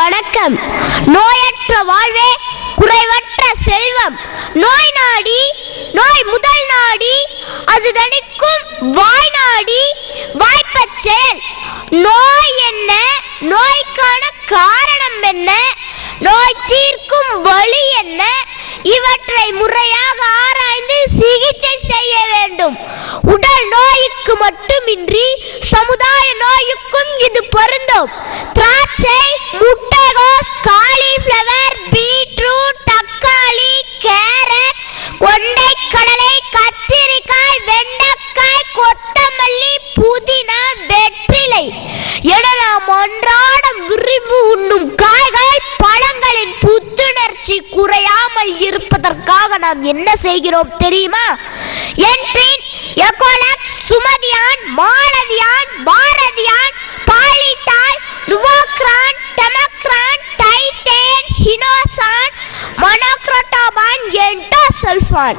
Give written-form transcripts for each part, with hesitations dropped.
வணக்கம். நோயற்ற வாழ்வே குறைவற்ற செல்வம். நோய் நாடி நோய் முதல் நாடி அது தணிக்கும் வாய் நாடி வாய்ப்பச் செயல். நோய் என்ன, நோய்க்கான காரணம் என்ன, நோய் தீர்க்கும் வழி என்ன, இவற்றை முறையாக ஆராய்ந்து சிகிச்சை செய்ய வேண்டும். உடல் நோய்க்கு மட்டுமின்றி சமுதாய நோய்க்கும் இது பொருந்தும். திராட்சை, முட்டைகோஸ், காலிஃப்ளவர், பீட்ரூட், தக்காளி, கேரட், கொண்டை கடலை, கத்திரிக்காய், வெண்டைக்காய், கொத்தமல்லி, புதினா, வெற்றிலை என நாம் அன்றாடம் விரும்பி உண்ணும் காய்கள் பழங்களின் புத்துணர்ச்சி குறையாமல் இருப்பதற்காக நாம் என்ன செய்கிறோம் தெரியுமா? என்ட்ரின், எகோலக்ஸ், சுமதியான், மாலதியான், பாரதியான், பாலிட்டால், நுவோக்ரான், டெமக்ரான், டைட்டேன், ஹினோசான், மோனோக்ரோட்டோபான், என்டோசல்ஃபான்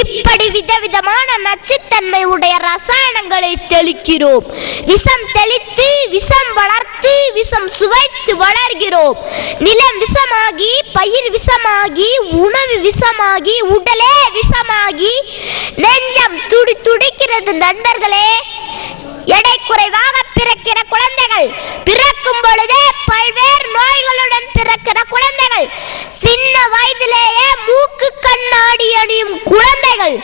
இப்படி விதவிதமான நச்சுத்தன்மை உடைய ரசாயனங்களை தெளிக்கிறோம். விஷம் தெளித்து விஷம் வளர்த்து விஷம் சுவைத்து வளர்கிறோம். நிலம் விஷமாகி, பயிர் விஷமாகி, உணவு விஷமாகி, உடலே விஷமாகி நெஞ்சம் துடி துடிக்கிறது நண்பர்களே. எடை குறைவாக பிறக்கிற குழந்தைகள், பிறக்கும் பொழுதே பல்வேறு நோய்களுடன் பிறக்கிற குழந்தைகள், சின்ன வயதிலேயே மூக்கு கண்ணாடி அணியும் குழந்தைகள்,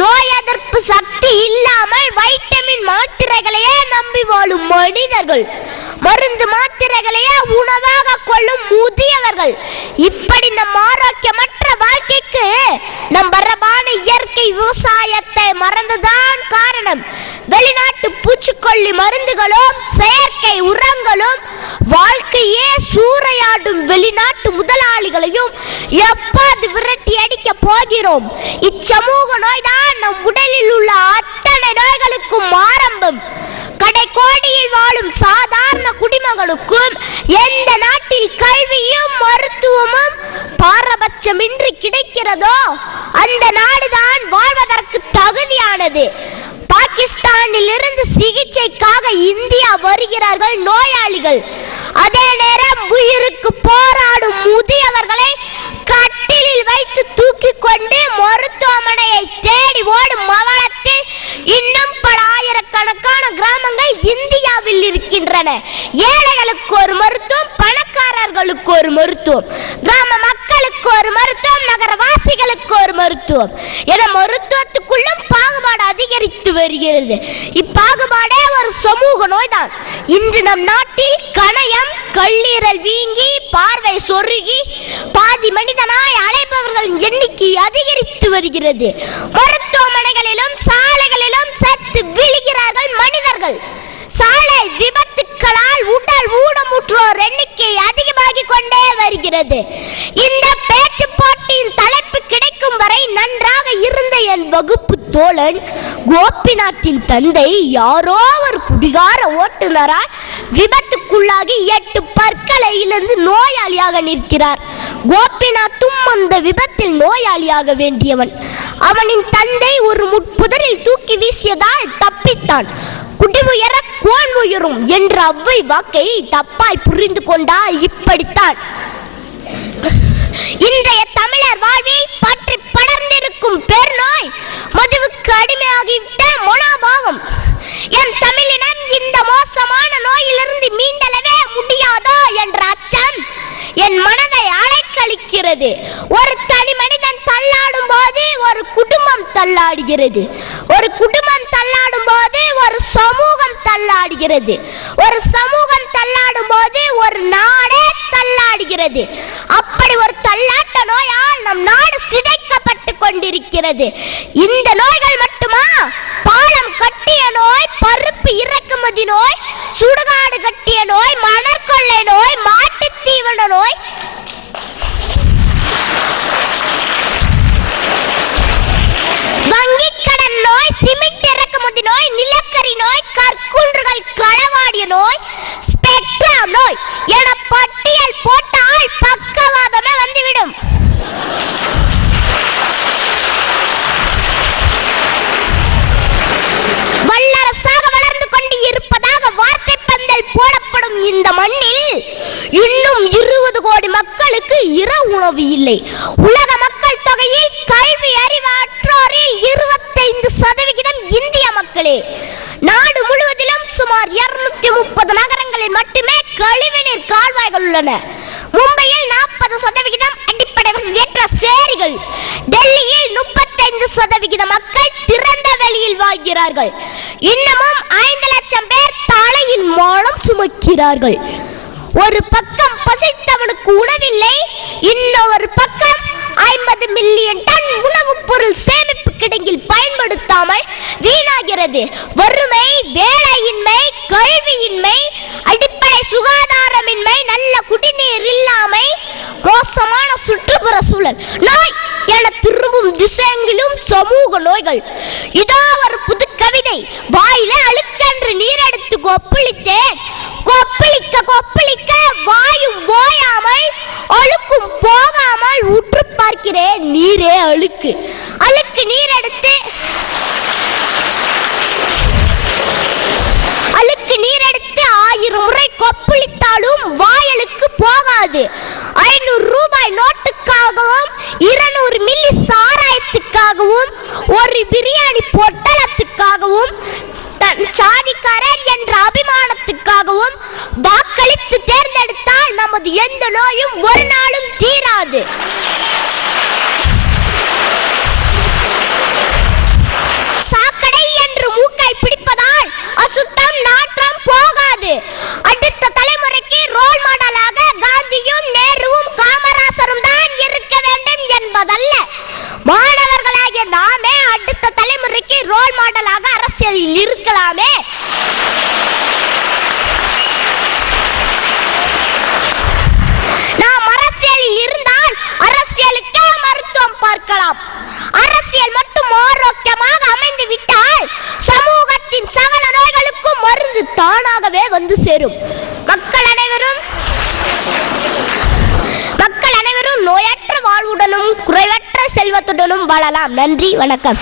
நோய் எதிர்ப்பு சக்தி இல்லாமல் வைட்டமின் மாத்திரைகளையே நம்பி வாழும் மனிதர்கள், மருந்து மாத்திரைகளையே உணவாக கொள்ளும் முதியவர்கள், இப்படி நம் ஆரோக்கியமற்ற வாழ்க்கைக்கு நம் பரபான இயற்கை விவசாயத்தை மறந்துதான் காரணம். வெளிநாட்டு பூச்சிக்கொல்லி மருந்துகளும் செயற்கை உரங்களும் வாழ்க்கையே சூறையாடும் வெளிநாட்டு முதலாளிகளையும் எப்போது விரட்டி அடிக்க போகிறோம்? இச்சமூக நோய்தான் நம் உடலில் உள்ள அத்தனை நோய்களுக்கும் ஆரம்பம். கடைக்கோடியில் வாழும் சாதாரண குடிமகனுக்கும் எந்த நாட்டில் கல்வியும் மருத்துவமும் பாரபட்சமின்றி கிடைக்கிறதோ அந்த நாடுதான் வாழ்வதற்கு தகுதியானது. பாகிஸ்தானில் இருந்து சிகிச்சைக்காக இந்தியா வருகிறார்கள் நோயாளிகள். அதே நேரம் உயிருக்கு போராடும் முதியவர்களை கட்டிலில் வைத்து தூக்கி கொண்டு மருத்துவமனையை தேடி ஓடும் அவலத்தில் இன்னும் பல ஆயிரக்கணக்கான கிராமங்கள் இந்தியாவில் இருக்கின்றன. ஏழைகளுக்கு ஒரு மருத்துவம், பணக்காரர்களுக்கு ஒரு மருத்துவம், கிராம மக்களுக்கு ஒரு மருத்துவம், நகரவாசிகளுக்கு ஒரு மருத்துவம் என மருத்துவத்துக்குள்ளும் பாகுபாடு அதிகரித்து வருகிறது. இப்பாகுபாடே ஒரு சமூக நோய்தான். இன்று நம் நாட்டில் கணையம், கல்லீரல் வீங்கி, பார்வை சொருகி பாதி மனிதனாய் அலைபவர்கள் எண்ணிக்கை அதிகரித்து வருகிறது. மருத்துவமனைகளிலும் சாலைகளிலும் செத்து விழுகிறார்கள் மனிதர்கள். சாலை விபத்துக்களால் உடல் ஊனமுற்றோர் எண்ணிக்கை அதிகமாகி கொண்டே வருகிறது. இந்த பேச்சு போட்டியின் தலைப்பு கிடைக்கும் வரை நன்றாக இருந்த என் வகுப்பு தோழன் கோபிநாத்தின் தந்தை யாரோ ஒரு குடிகார ஓட்டுநரால் விபத்துக்குள்ளாகி 8 பற்களை இழந்து நோயாளியாக நிற்கிறார். கோபிநாத்தும் அந்த விபத்தில் நோயாளியாக வேண்டியவன். அவனின் தந்தை ஒரு முட்புதரில் தூக்கி வீசியதால் தப்பித்தான். குடிமுயர கோன் உயரும் என்ற அவ்வை வாக்கை தப்பாய் புரிந்து கொண்டால் இப்படித்தான். இன்றைய தமிழர் வாழ்வை பற்றி படர்ந்திருக்கும் பெருநோய் மதுவுக்கு அடிமையாகிவிட்ட மனோபாவம். என் தமிழினம் இந்த மோசமான நோயிலிருந்து மீண்டெழவே முடியாதோ என்ற அச்சம் என் மனதை அலைக்கழிக்கிறது. ஒரு தனி மனிதன் தள்ளாடும் போது ஒரு குடும்பம் தள்ளாடுகிறது. ஒரு குடும்பம் தள்ளாடும் போது ஒரு சமூகம் தள்ளாடுகிறது. ஒரு சமூகம் தள்ளாடும் போது ஒரு நாடே தள்ளாடுகிறது. அப்படி ஒரு தள்ளாட்ட நோயால் நம் நாடு சிதைக்கப்பட்டு கொண்டிருக்கிறது. இந்த நோய்கள் மட்டுமா? பாலம் கட்டிய நோய், பருப்பு இறக்குமதி நோய், சுடுகாடு கட்டிய நோய், மணற்கொள்ளை நோய், மாட்டுத் தீவன நோய், வங்கிக் கடன் நோய், சிமெண்ட் இறக்குமதி நோய், நிலக்கரி நோய், கற்குன்றுகள் களவாடிய நோய், ஸ்பெக்ட்ரா நோய் என பட்டியல் போட்டால் பக்கவாதமே வந்துவிடும். வல்லரசாக வளர்ந்து கொண்டு இருப்பதாக வார்த்தை பந்தல் போடப்படும் இந்த மண்ணில் இன்னும் கோடி மக்களுக்கு இரவு உணவு இல்லை. உலக மக்கள் தொகையில் கல்வி அறிவு அற்றோரில் 25% இந்திய மக்களே. நாடு முழுவதிலும் சுமார் 230 நகரங்களில் மட்டுமே கழிவுநீர் கால்வாய்கள் உள்ளன. மும்பையில் 40% அடிப்படை வசதியற்ற சேரிகள். டெல்லியில் 35% மக்கள் திறந்த வெளியில் வாழ்கிறார்கள். இன்னமும் 5 லட்சம் பேர் தலையில் மோளம் சுமக்கிறார்கள். ஒரு பக்கம் பசித்தவனுக்கு உணவில்லை, இன்னொரு பக்கம் 50 மில்லியன் டன் உணவுப் பொருள் சேமிப்பு கிடங்கில் பயன்படுத்தாமல் வீணாகிறது. வறுமை, வேலையின்மை, கல்வியின்மை, அடிப்படை சுகாதாரமின்மை, நல்ல குடிநீர் இல்லாமை, மோசமான சுற்றுப்புற சூழல், நோய் என திரும்பும் திசையெங்கிலும் சமூக நோய்கள். இதோ ஒரு புது கவிதை. வாயில அழுக்கென்று நீர் எடுத்து கொப்பளித்தேன், கொப்பளிக்க கொப்பளிக்க வாயும் போயாமல் அழுக்கும் போகாமல் உற்று பார்க்கிறேன், நீரே அழுக்கு. அழுக்கு நீர் எடுத்து அழுக்கு நீர் எடுத்து 1000 முறை கொப்பளித்தாலும் வாயலுக்கு போகாது. 500 ரூபாய் நோட்டுக்காகவும் 200 மில்லி சாராயத்துக்காகவும் ஒரு பிரியாணி பொட்டலத்துக்காகவும் சாதிக்காரர் என்ற அபிமானத்துக்காகவும் வாக்களித்து தேர்ந்தெடுத்தால் நமது எந்த நோயும் ஒரு நாளும் தீராது. சாக்கடை என்று மூக்கை பிடிப்பதால் அசுத்தம் நாற்றம் போகாது. அடுத்த தலைமுறைக்கு ரோல் மாடலாக காந்தியும் நேருவும் காமராசரும் தான் இருக்க வேண்டும் என்பதல்ல. மாணவர்களாகிய நாமே அடுத்த தலைமுறைக்கு ரோல் மாடலாக அரசியலில் இருக்கலாமே. நாம் அரசியலில் இருந்தால் அரசியலுக்கே மருத்துவம் பார்க்கலாம். அரசியல் மட்டும் ஆரோக்கியமாக அமைந்து விட்டால் சமூகத்தின் சகல நோய்களுக்கும் மருந்து தானாகவே வந்து சேரும். மக்கள் அனைவரும் நோயற்ற வாழ்வுடனும் குறைவற்ற செல்வத்துடனும் வாழலாம். நன்றி, வணக்கம்.